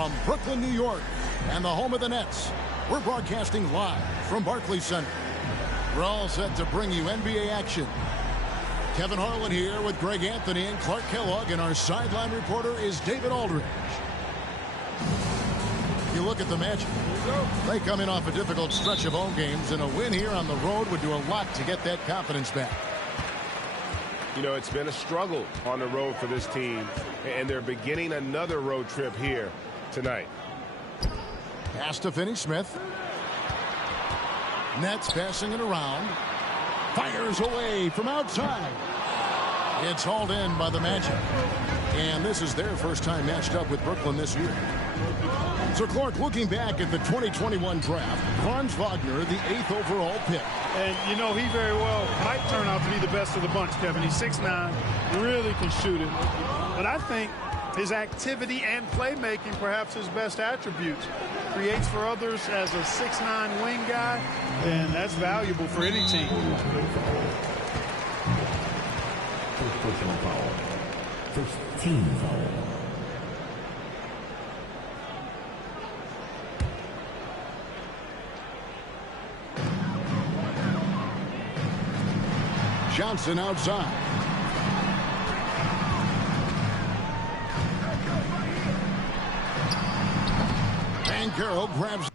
From Brooklyn, New York, and the home of the Nets, we're broadcasting live from Barclays Center. We're all set to bring you NBA action. Kevin Harlan here with Greg Anthony and Clark Kellogg, and our sideline reporter is David Aldridge. You look at the Magic. They come in off a difficult stretch of home games, and a win here on the road would do a lot to get that confidence back. You know, it's been a struggle on the road for this team, and they're beginning another road trip here tonight. Pass to Finney-Smith. Nets passing it around. Fires away from outside. It's hauled in by the Magic. And this is their first time matched up with Brooklyn this year. So, Clark, looking back at the 2021 draft, Franz Wagner, the 8th overall pick. And, you know, he very well might turn out to be the best of the bunch, Kevin. He's 6'9", really can shoot it. But I think his activity and playmaking, perhaps his best attributes, creates for others as a 6'9" wing guy, and that's valuable for any team. First personal foul. First team foul. Johnson outside. Banchero grabs.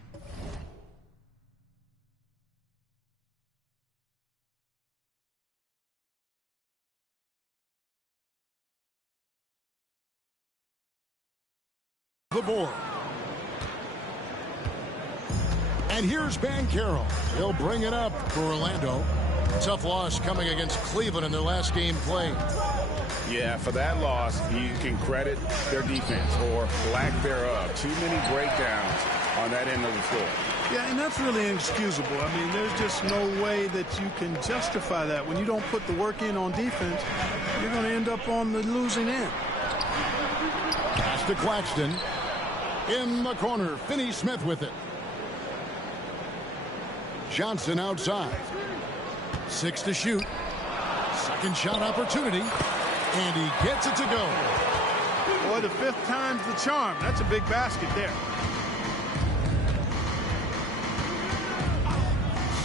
The board. And here's Banchero. He'll bring it up for Orlando. Tough loss coming against Cleveland in their last game played. Yeah, for that loss, you can credit their defense or lack thereof. Too many breakdowns on that end of the floor. Yeah, and that's really inexcusable. I mean, there's just no way that you can justify that. When you don't put the work in on defense, you're going to end up on the losing end. Pass to Claxton. In the corner, Finney-Smith with it. Johnson outside. 6 to shoot. Second shot opportunity. And he gets it to go. Boy, the 5th time's the charm. That's a big basket there.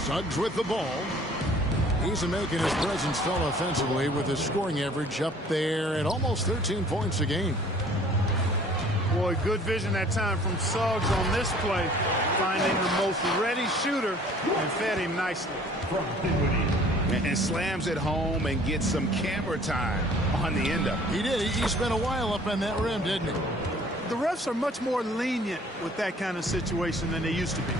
Suggs with the ball. He's making his presence felt offensively with his scoring average up there at almost 13 points a game. Boy, good vision that time from Suggs on this play, finding the most ready shooter and fed him nicely. And slams it home and gets some camera time on the end of it. He did. He spent a while up on that rim, didn't he? The refs are much more lenient with that kind of situation than they used to be.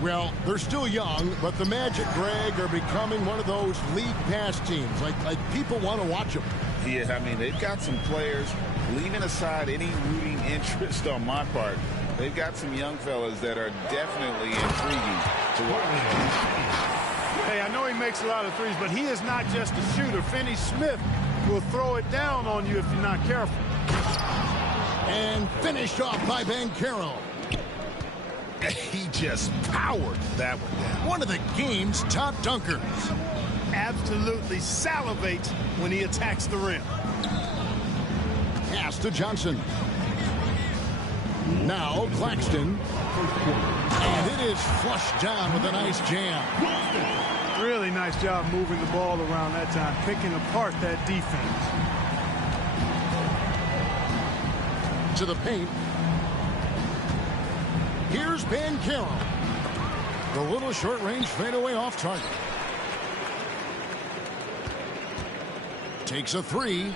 Well, they're still young, but the Magic, Greg, are becoming one of those league pass teams. Like people want to watch them. Yeah, I mean, they've got some players, leaving aside any rooting interest on my part, they've got some young fellas that are definitely intriguing to watch. Hey, I know he makes a lot of threes, but he is not just a shooter. Finney-Smith will throw it down on you if you're not careful. And finished off by Banchero. He just powered that one down. One of the game's top dunkers. Absolutely salivates when he attacks the rim. Pass to Johnson. Now Claxton. And it is flushed down with a nice jam. Really nice job moving the ball around that time, picking apart that defense. To the paint. Here's Banchero. The little short-range fadeaway off target. Takes a three.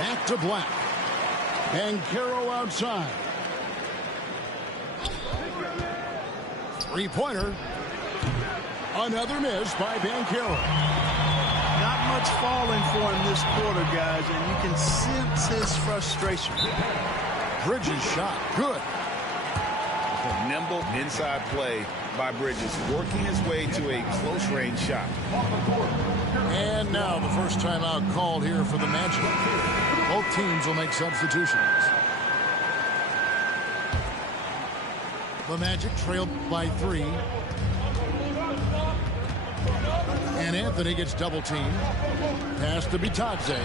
Back to Black. Banchero outside. Three-pointer. Another miss by Banchero. Not much falling for him this quarter, guys, and you can sense his frustration. Bridges shot. Good. A nimble inside play by Bridges, working his way to a close-range shot. And now the first timeout called here for the Magic. Both teams will make substitutions. The Magic trailed by 3. And Anthony gets double-teamed. Pass to Bitadze.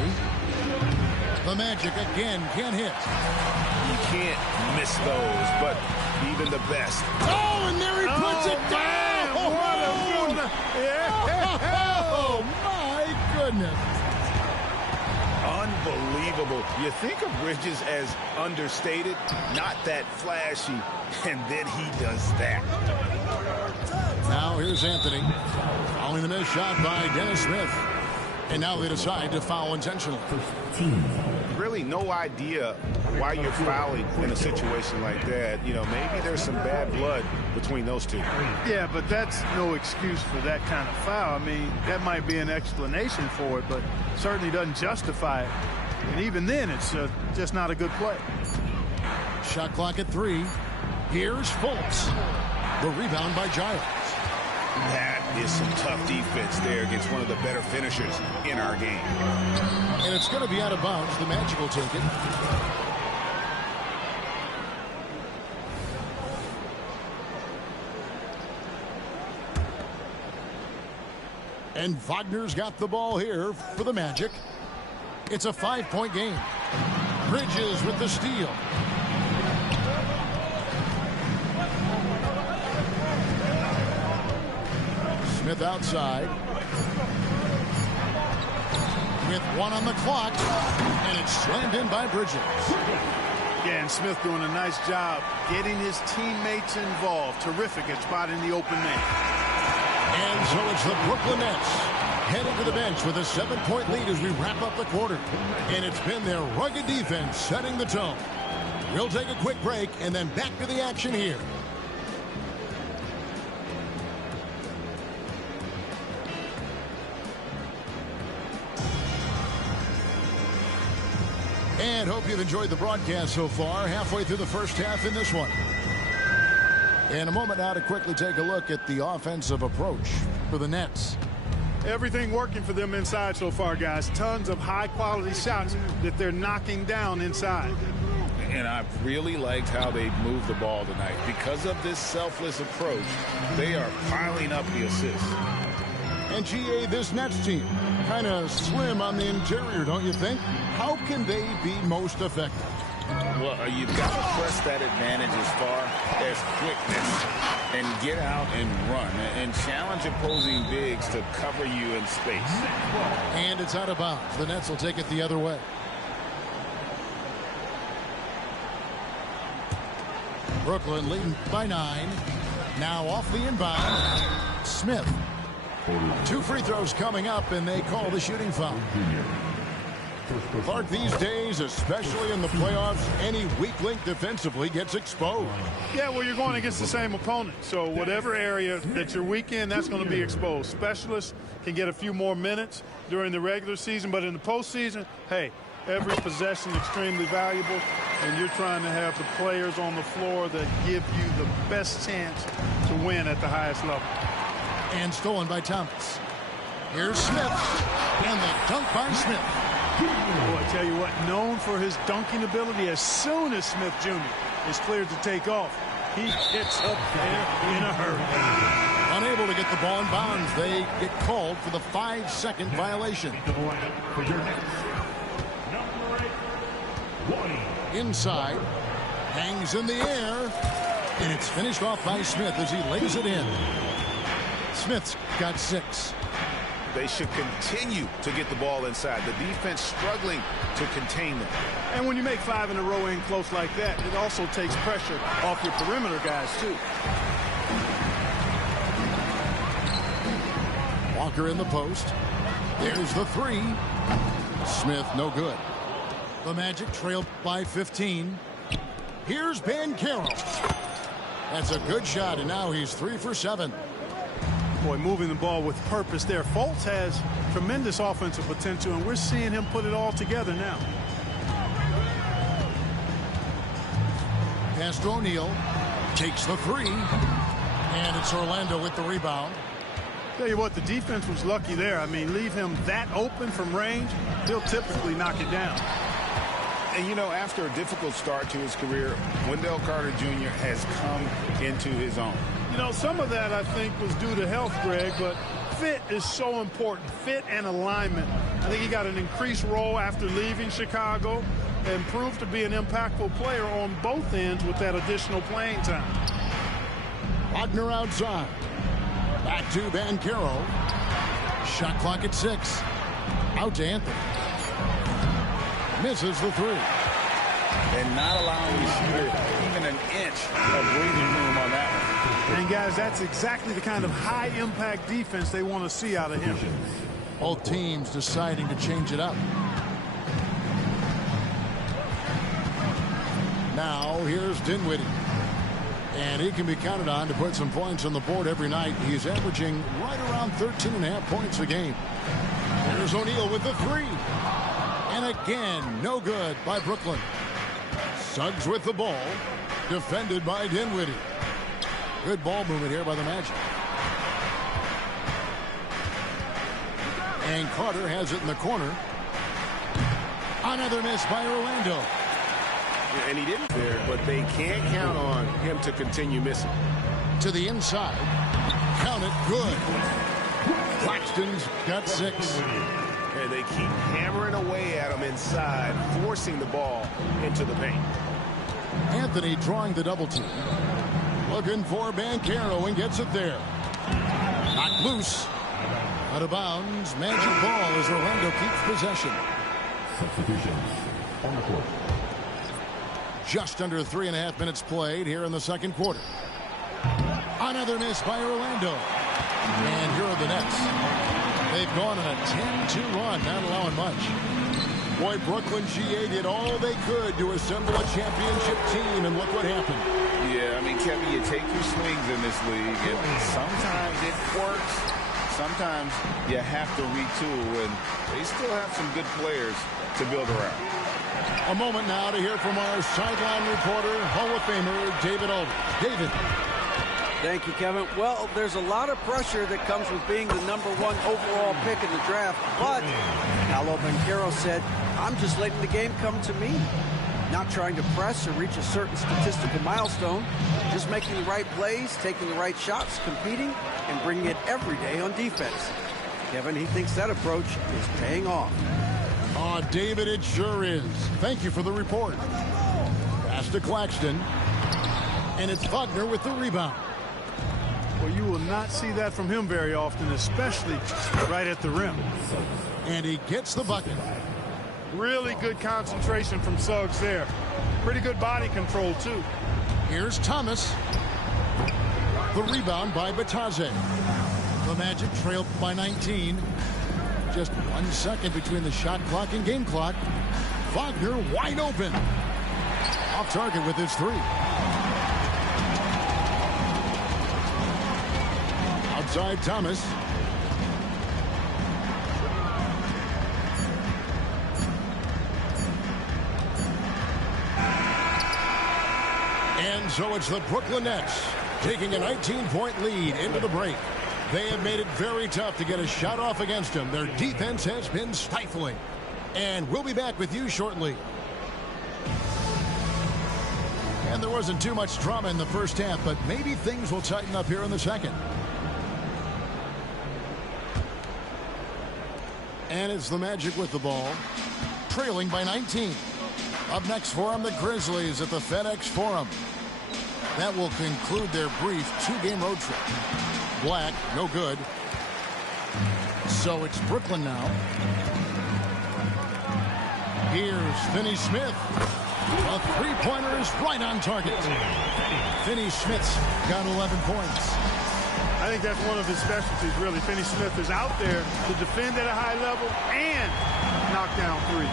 The Magic again can't hit. You can't miss those, but even the best. Oh, and there he puts it down. Man, what a good. Yeah. Oh, my goodness. Unbelievable. You think of Bridges as understated, not that flashy, and then he does that. Now here's Anthony. Following the missed shot by Dennis Smith. And now they decide to foul intentionally. Really no idea why you're fouling in a situation like that. You know, maybe there's some bad blood between those two. Yeah, but that's no excuse for that kind of foul. I mean, that might be an explanation for it, but certainly doesn't justify it. And even then, it's just not a good play. Shot clock at 3. Here's Fultz. The rebound by Giles. That is some tough defense there against one of the better finishers in our game. And it's going to be out of bounds. The Magic will take it. And Wagner's got the ball here for the Magic. It's a 5-point game. Bridges with the steal. Smith outside. With 1 on the clock. And it's slammed in by Bridges. Yeah, and Smith doing a nice job getting his teammates involved. Terrific at spotting the open man. And so it's the Brooklyn Nets heading to the bench with a 7-point lead as we wrap up the quarter. And it's been their rugged defense setting the tone. We'll take a quick break and then back to the action here. And hope you've enjoyed the broadcast so far. Halfway through the first half in this one. In a moment now to quickly take a look at the offensive approach for the Nets. Everything working for them inside so far, guys. Tons of high-quality shots that they're knocking down inside. And I've really liked how they've moved the ball tonight. Because of this selfless approach, they are piling up the assists. And GA, this Nets team, kind of slim on the interior, don't you think? How can they be most effective? Well, you've got to press that advantage as far as quickness and get out and run and challenge opposing bigs to cover you in space. And it's out of bounds. The Nets will take it the other way. Brooklyn leading by 9. Now off the inbound. Smith. 2 free throws coming up, and they call the shooting foul. Clark, these days, especially in the playoffs, any weak link defensively gets exposed. Yeah, well, you're going against the same opponent. So whatever area that you're weak in, that's going to be exposed. Specialists can get a few more minutes during the regular season, but in the postseason, hey, every possession extremely valuable, and you're trying to have the players on the floor that give you the best chance to win at the highest level. And stolen by Thomas. Here's Smith, and the dunk by Smith. Boy, I tell you what, known for his dunking ability, as soon as Smith Jr. is cleared to take off, he gets up there in a hurry. Unable to get the ball in bounds, they get called for the 5-second violation. Inside, hangs in the air, and it's finished off by Smith as he lays it in. Smith's got 6. They should continue to get the ball inside. The defense struggling to contain them. And when you make 5 in a row in close like that, it also takes pressure off your perimeter guys, too. Walker in the post. There's the 3. Smith, no good. The Magic trailed by 15. Here's Banchero. That's a good shot, and now he's 3 for 7. Boy, moving the ball with purpose there. Fultz has tremendous offensive potential, and we're seeing him put it all together now. Pass to O'Neal. Takes the 3. And it's Orlando with the rebound. Tell you what, the defense was lucky there. I mean, leave him that open from range, he'll typically knock it down. And, you know, after a difficult start to his career, Wendell Carter Jr. has come into his own. You know, some of that, I think, was due to health, Greg, but fit is so important. Fit and alignment I think he got an increased role after leaving Chicago and proved to be an impactful player on both ends with that additional playing time. Wagner outside. Back to Banchero. Shot clock at 6. Out to Anthony. Misses the 3. And not allowing the shooter even an inch of breathing room on that one. And guys, that's exactly the kind of high-impact defense they want to see out of him. Both teams deciding to change it up. Now here's Dinwiddie. And he can be counted on to put some points on the board every night. He's averaging right around 13.5 points a game. There's O'Neal with the 3. And again, no good by Brooklyn. Suggs with the ball. Defended by Dinwiddie. Good ball movement here by the Magic. And Carter has it in the corner. Another miss by Orlando. And he didn't there, but they can't count on him to continue missing. To the inside. Count it. Good. Claxton's got 6. And they keep hammering away at him inside, forcing the ball into the paint. Anthony drawing the double team. Looking for Banchero and gets it there. Knocked loose. Out of bounds. Magic ball as Orlando keeps possession. Substitutions on the court. Just under 3.5 minutes played here in the second quarter. Another miss by Orlando. And here are the Nets. They've gone on a 10-2 run, not allowing much. Boy, Brooklyn GA did all they could to assemble a championship team, and look what happened. Yeah, I mean, Kevin, you take your swings in this league, and sometimes it works. Sometimes you have to retool, and they still have some good players to build around. A moment now to hear from our sideline reporter, Hall of Famer David Aldridge. David. Thank you, Kevin. Well, there's a lot of pressure that comes with being the #1 overall pick in the draft, but Paolo Banchero said, I'm just letting the game come to me. Not trying to press or reach a certain statistical milestone, just making the right plays, taking the right shots, competing, and bringing it every day on defense. Kevin, he thinks that approach is paying off. Oh, David, it sure is. Thank you for the report. Pass to Claxton. And it's Wagner with the rebound. Well, you will not see that from him very often, especially right at the rim. And he gets the bucket. Really good concentration from Suggs there. Pretty good body control, too. Here's Thomas. The rebound by Batadze. The Magic trail by 19. Just 1 second between the shot clock and game clock. Wagner wide open. Off target with his 3. Outside Thomas. And so it's the Brooklyn Nets taking a 19-point lead into the break. They have made it very tough to get a shot off against them. Their defense has been stifling. And we'll be back with you shortly. And there wasn't too much drama in the first half, but maybe things will tighten up here in the second. And it's the Magic with the ball, trailing by 19. Up next for them, the Grizzlies at the FedEx Forum. That will conclude their brief 2-game road trip. Black, no good. So it's Brooklyn now. Here's Finney-Smith. A three-pointer is right on target. Finney-Smith's got 11 points. I think that's one of his specialties, really. Finney-Smith is out there to defend at a high level and knock down threes.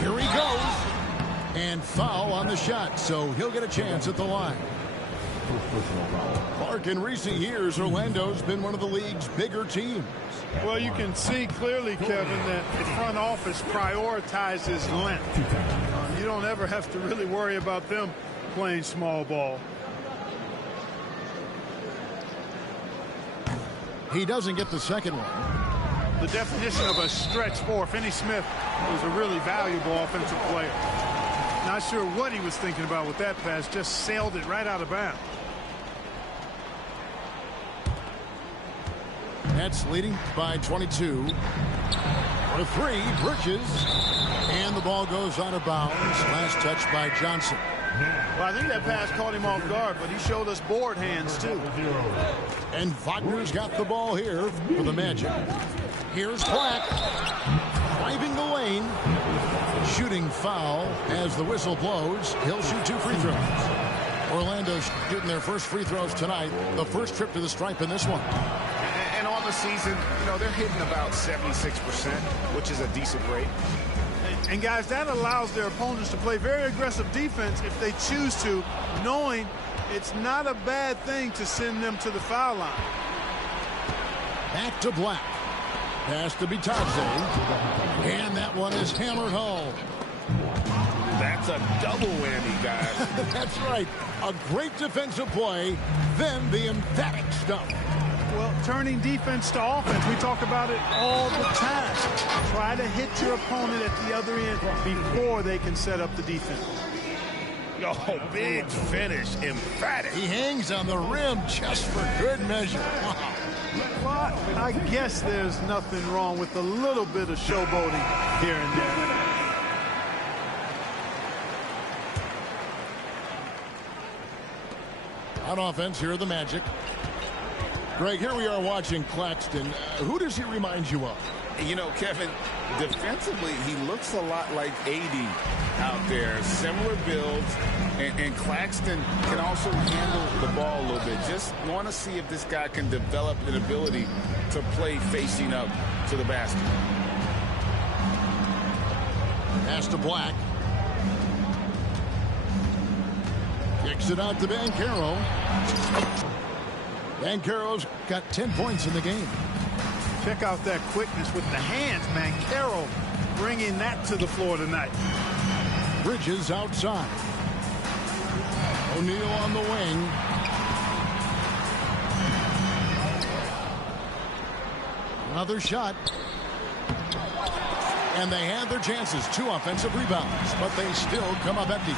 Here he goes. And foul on the shot, so he'll get a chance at the line. Clark, in recent years, Orlando's been one of the league's bigger teams. Well, you can see clearly, Kevin, that the front office prioritizes length. You don't ever have to really worry about them playing small ball. He doesn't get the second one. The definition of a stretch 4. Finney-Smith was a really valuable offensive player. Not sure what he was thinking about with that pass. Just sailed it right out of bounds. Nets leading by 22. For three, Bridges. And the ball goes out of bounds. Last touch by Johnson. Well, I think that pass caught him off guard, but he showed us board hands, too. And Wagner's got the ball here for the Magic. Here's Black. Driving the lane. Shooting foul as the whistle blows. He'll shoot 2 free throws. Orlando shooting their first free throws tonight. The first trip to the stripe in this one. And on the season, you know, they're hitting about 76%, which is a decent rate. And guys, that allows their opponents to play very aggressive defense if they choose to, knowing it's not a bad thing to send them to the foul line. Back to Black. Pass to Bitadze. And that one is hammered home. That's a double whammy, guys. That's right. A great defensive play, then the emphatic stuff. Well, turning defense to offense, we talk about it all the time. Try to hit your opponent at the other end before they can set up the defense. Oh, big finish, emphatic. He hangs on the rim just for good measure. Wow. Well, I guess there's nothing wrong with a little bit of showboating here and there. On offense, here are the Magic. Greg, here we are watching Claxton. Who does he remind you of? You know, Kevin, defensively, he looks a lot like AD out there. Similar builds, and Claxton can also handle the ball a little bit. Just want to see if this guy can develop an ability to play facing up to the basket. Pass to Black. Kicks it out to Banchero. Banchero's got 10 points in the game. Check out that quickness with the hands, man. Carroll bringing that to the floor tonight. Bridges outside. O'Neal on the wing. Another shot. And they had their chances. 2 offensive rebounds, but they still come up empty.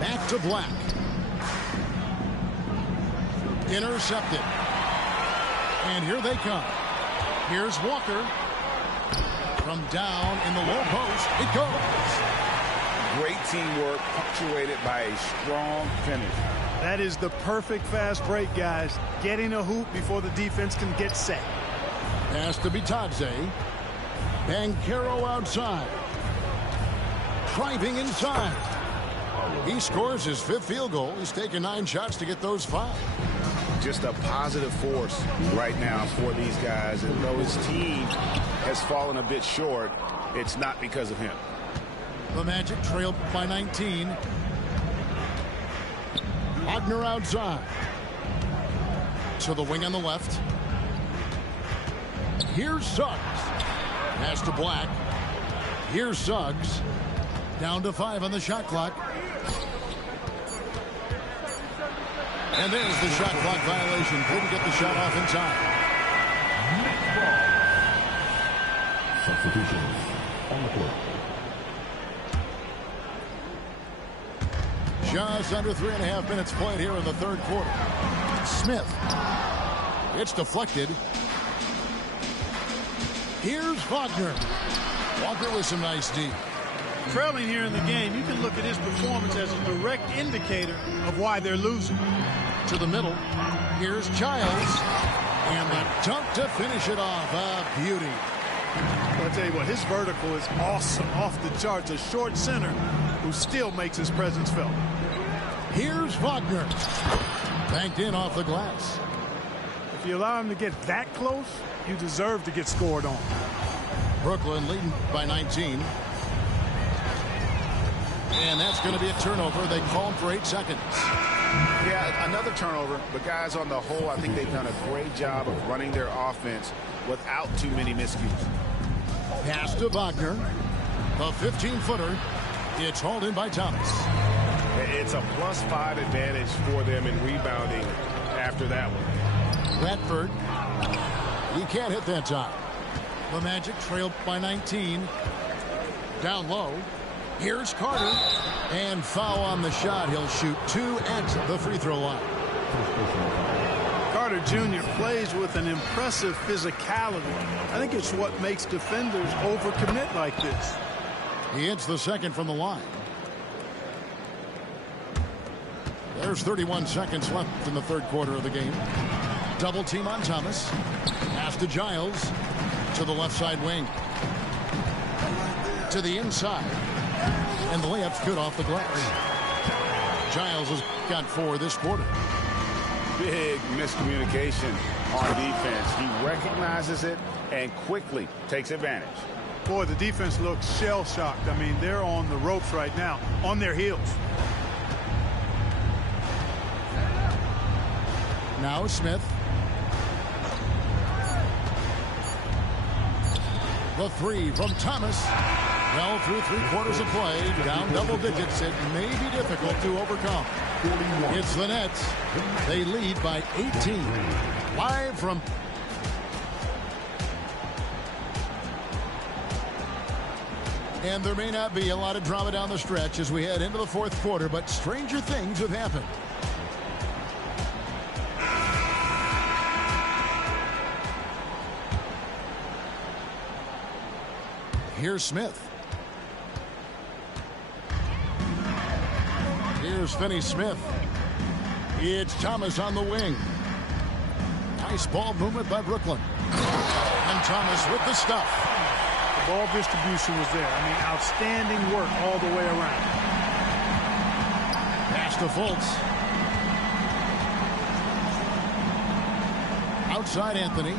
Back to Black. Intercepted. And here they come. Here's Walker. From down in the low post, it goes. Great teamwork punctuated by a strong finish. That is the perfect fast break, guys. Getting a hoop before the defense can get set. Pass to Bitadze. Banchero outside. Driving inside. He scores his 5th field goal. He's taken 9 shots to get those 5. Just a positive force right now for these guys. And though his team has fallen a bit short, it's not because of him. The Magic trailed by 19. Wagner outside. To the wing on the left. Here's Suggs. Pass to Black. Here's Suggs. Down to 5 on the shot clock. And there's the shot clock violation. Couldn't get the shot off in time. Substitutions on the court. Just under 3.5 minutes played here in the 3rd quarter. Smith. It's deflected. Here's Wagner. Walker with some nice D. Trailing here in the game, you can look at his performance as a direct indicator of why they're losing. To the middle. Here's Childs. And the dunk to finish it off. A beauty. I'll tell you what, his vertical is awesome, off the charts. A short center who still makes his presence felt. Here's Wagner. Banked in off the glass. If you allow him to get that close, you deserve to get scored on. Brooklyn leading by 19. And that's going to be a turnover. They called for 8 seconds. Yeah, another turnover. But guys, on the whole, I think they've done a great job of running their offense without too many miscues. Pass to Wagner. The 15-footer. It's hauled in by Thomas. It's a +5 advantage for them in rebounding after that one. Radford. He can't hit that time. The Magic trailed by 19. Down low. Here's Carter. And foul on the shot. He'll shoot 2 at the free throw line. Carter Jr. plays with an impressive physicality. I think it's what makes defenders overcommit like this. He hits the second from the line. There's 31 seconds left in the third quarter of the game. Double team on Thomas. Pass to Giles. To the left side wing. To the inside. And the layup's good off the glass. Giles has got 4 this quarter. Big miscommunication on defense. He recognizes it and quickly takes advantage. Boy, the defense looks shell-shocked. I mean, they're on the ropes right now, on their heels. Now Smith. The 3 from Thomas. Well, through 3 quarters of play, down double digits, it may be difficult to overcome. It's the Nets. They lead by 18. Live from... And there may not be a lot of drama down the stretch as we head into the fourth quarter, but stranger things have happened. Here's Smith. Here's Finney-Smith. It's Thomas on the wing. Nice ball movement by Brooklyn. And Thomas with the stuff. The ball distribution was there. I mean, outstanding work all the way around. Pass to Fultz. Outside Anthony.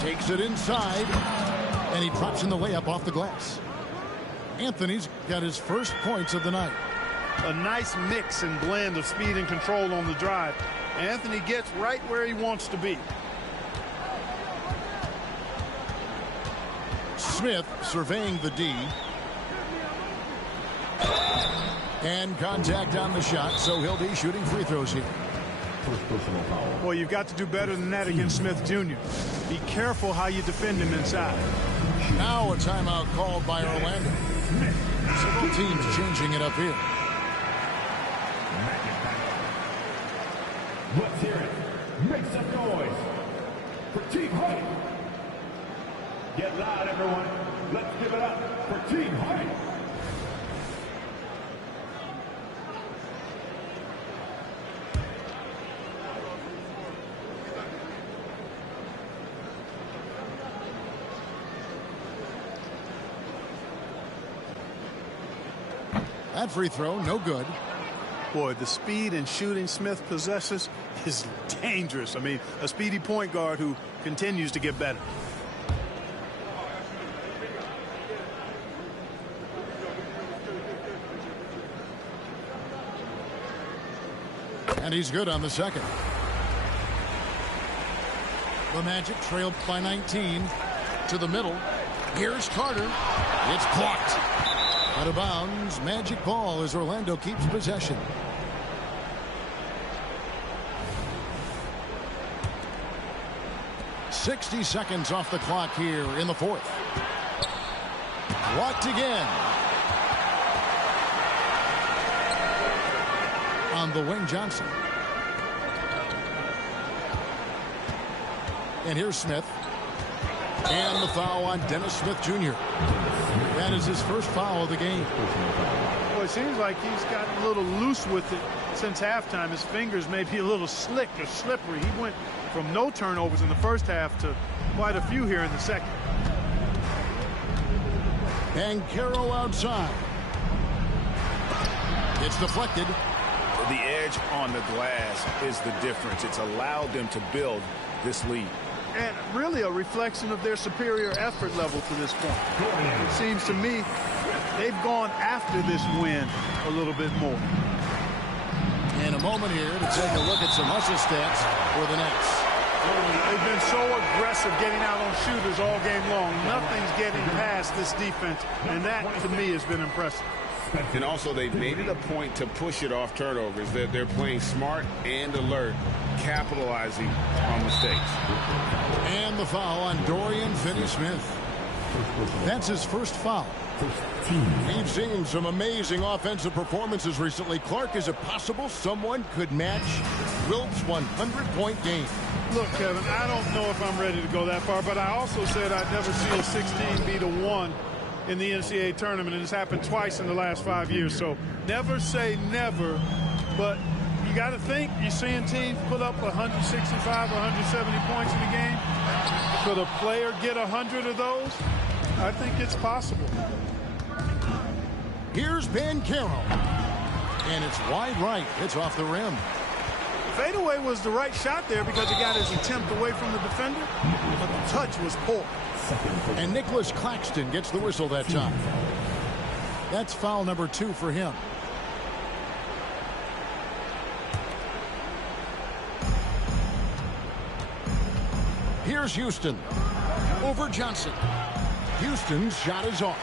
Takes it inside. And he drops in the layup off the glass. Anthony's got his first points of the night. A nice mix and blend of speed and control on the drive. Anthony gets right where he wants to be. Smith surveying the D. And contact on the shot, so he'll be shooting free throws here. Boy, you've got to do better than that against Smith Jr. Be careful how you defend him inside. Now a timeout called by Orlando. Several teams changing it up here. Let's hear it. Make some noise for Team Height. Get loud, everyone. Let's give it up for Team Height. That free throw, no good. Boy, the speed and shooting Smith possesses is dangerous. I mean, a speedy point guard who continues to get better. And he's good on the second. The Magic trailed by 19 to the middle. Here's Carter. It's blocked. Out of bounds. Magic ball as Orlando keeps possession. .60 seconds off the clock here in the fourth. Blocked again. On the wing, Johnson. And here's Smith. And the foul on Dennis Smith Jr. That is his first foul of the game. Well, it seems like he's gotten a little loose with it since halftime. His fingers may be a little slick or slippery. He went from no turnovers in the first half to quite a few here in the second. And Carroll outside. It's deflected. The edge on the glass is the difference. It's allowed them to build this lead. And really a reflection of their superior effort level to this point. It seems to me they've gone after this win a little bit more. In a moment here to take a look at some hustle stats for the Nets. They've been so aggressive getting out on shooters all game long. Nothing's getting past this defense, and that, to me, has been impressive. And also, they've made it a point to push it off turnovers. They're playing smart and alert, capitalizing on mistakes. And the foul on Dorian Finney-Smith. That's his first foul. We've seen some amazing offensive performances recently. Clark, is it possible someone could match Wilt's 100-point game? Look, Kevin, I don't know if I'm ready to go that far, but I also said I'd never see a 16 beat a 1 in the NCAA tournament, and it's happened twice in the last 5 years. So never say never, but you got to think, you're seeing teams put up 165, 170 points in the game. Could a player get 100 of those? I think it's possible. Here's Banchero, and it's wide right. It's off the rim. Fadeaway was the right shot there because he got his attempt away from the defender, but the touch was poor. And Nicholas Claxton gets the whistle that time. That's foul number 2 for him. Here's Houston over Johnson. Houston's shot is off.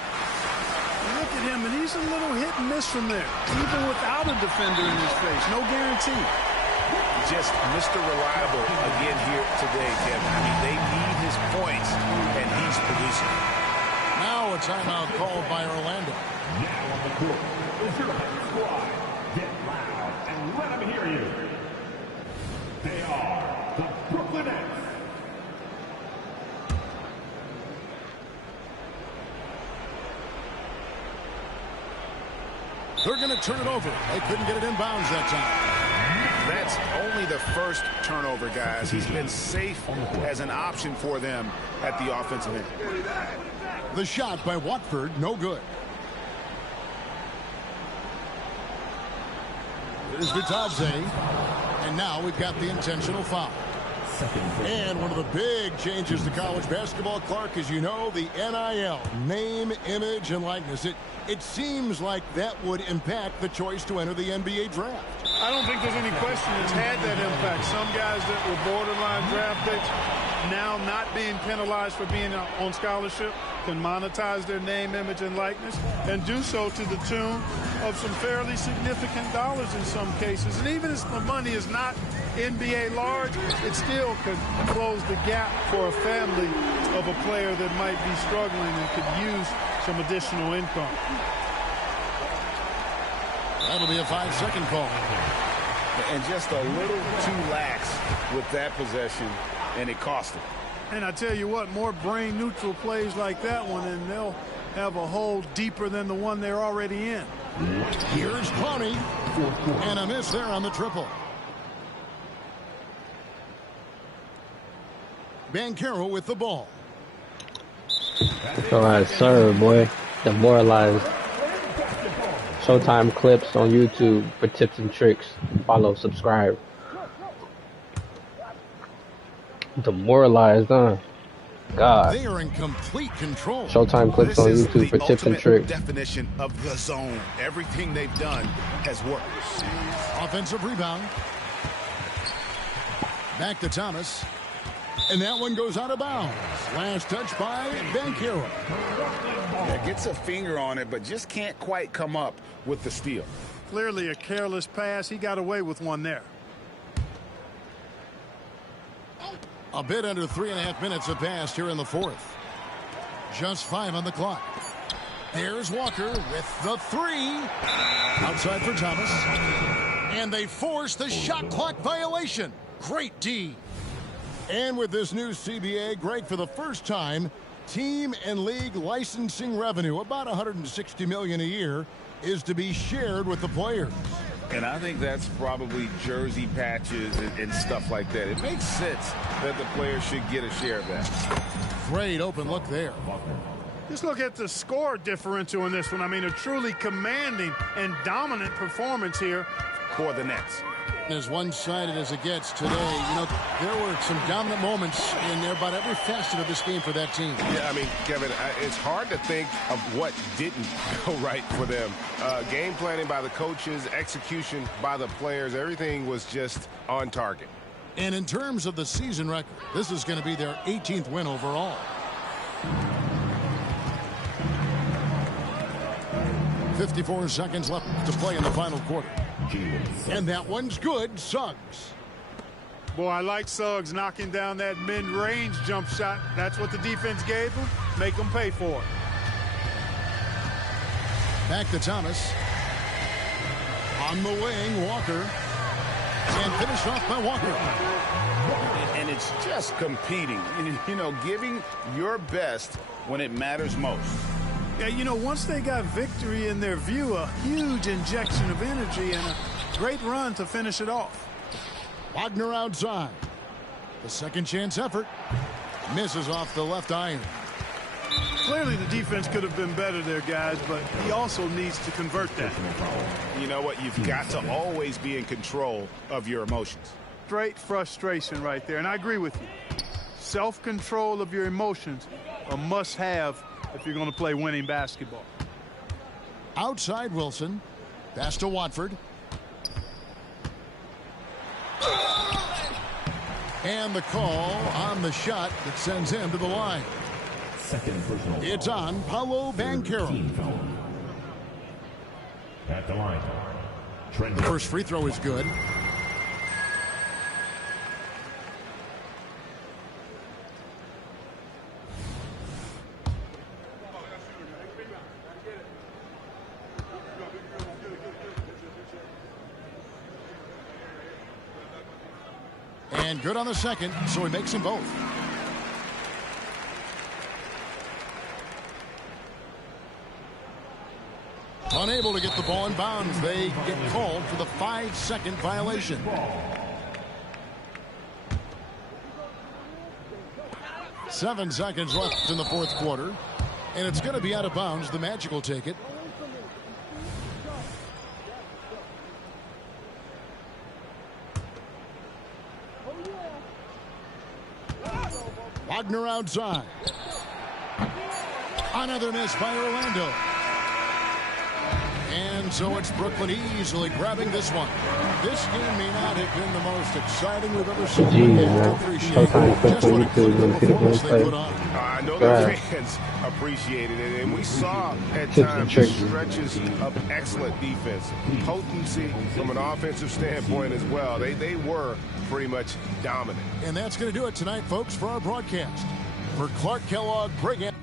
Look at him, and he's a little hit and miss from there, even without a defender in his face. No guarantee. Just Mr. Reliable again here today, Kevin. I mean, they need his points, and he's producing. Now a timeout called by Orlando. Now on the court is your home squad. Get loud and let them hear you. They are the Brooklyn Nets. They're going to turn it over. They couldn't get it inbounds that time. That's only the first turnover, guys. He's been safe as an option for them at the offensive end. The shot by Watford, no good. Here's Vitadze. And now we've got the intentional foul. And one of the big changes to college basketball, Clark, as you know, the NIL, name, image, and likeness. It seems like that would impact the choice to enter the NBA draft. I don't think there's any question it's had that impact. Some guys that were borderline draft picks now not being penalized for being on scholarship can monetize their name, image, and likeness and do so to the tune of some fairly significant dollars in some cases. And even if the money is not NBA large, it still could close the gap for a family of a player that might be struggling and could use some additional income. That'll be a 5-second call. And just a little too lax with that possession, and it cost him. And I tell you what, more brain-neutral plays like that one, and they'll have a hole deeper than the one they're already in. Here's Clowney, and a miss there on the triple. Banchero with the ball. All right, sir, boy. Demoralized. Showtime clips on YouTube for tips and tricks. Follow, subscribe. Demoralized, huh? God. They are in complete control. Showtime clips on YouTube for tips and tricks. Definition of the zone. Everything they've done has worked. Offensive rebound. Back to Thomas. And that one goes out of bounds. Last touch by Banchero. Yeah, gets a finger on it, but just can't quite come up with the steal. Clearly a careless pass. He got away with one there. A bit under 3.5 minutes have passed here in the fourth. Just 5 on the clock. There's Walker with the 3. Outside for Thomas. And they force the shot clock violation. Great D. And with this new CBA, Greg, for the first time, team and league licensing revenue, about $160 million a year, is to be shared with the players. And I think that's probably jersey patches and stuff like that. It makes sense that the players should get a share of that. Great open look there. Just look at the score differential in this one. I mean, a truly commanding and dominant performance here for the Nets. As one-sided as it gets today, you know, there were some dominant moments in there about every facet of this game for that team. Yeah, I mean, Kevin, it's hard to think of what didn't go right for them. Game planning by the coaches, execution by the players, everything was just on target. And in terms of the season record, this is going to be their 18th win overall. 54 seconds left to play in the final quarter. And that one's good. Suggs. Boy, I like Suggs knocking down that mid-range jump shot. That's what the defense gave him. make them pay for it. Back to Thomas. On the wing, Walker. And finished off by Walker. And it's just competing, you know, giving your best when it matters most. Yeah, you know, once they got victory in their view, a huge injection of energy and a great run to finish it off. Wagner outside. The second chance effort. Misses off the left iron. Clearly the defense could have been better there, guys, but he also needs to convert that. You know what? You've got to always be in control of your emotions. Straight frustration right there, and I agree with you. Self-control of your emotions, a must-have if you're going to play winning basketball. Outside Wilson. Pass to Watford. And the call on the shot that sends him to the line. It's on Paolo Banchero. At the line. The first free throw is good. And good on the second, so he makes them both. Unable to get the ball in bounds. They get called for the 5-second violation. Seven seconds left in the fourth quarter. And it's going to be out of bounds. The Magic will take it. Wagner outside. Another miss by Orlando. And so it's Brooklyn easily grabbing this one. This game may not have been the most exciting we've ever seen. Showtime clip on YouTube. Let me see the gameplay. I know the fans appreciated it, and we saw at times stretches of excellent defense, potency from an offensive standpoint as well. They were pretty much dominant. And that's going to do it tonight, folks, for our broadcast. For Clark Kellogg, Brigham.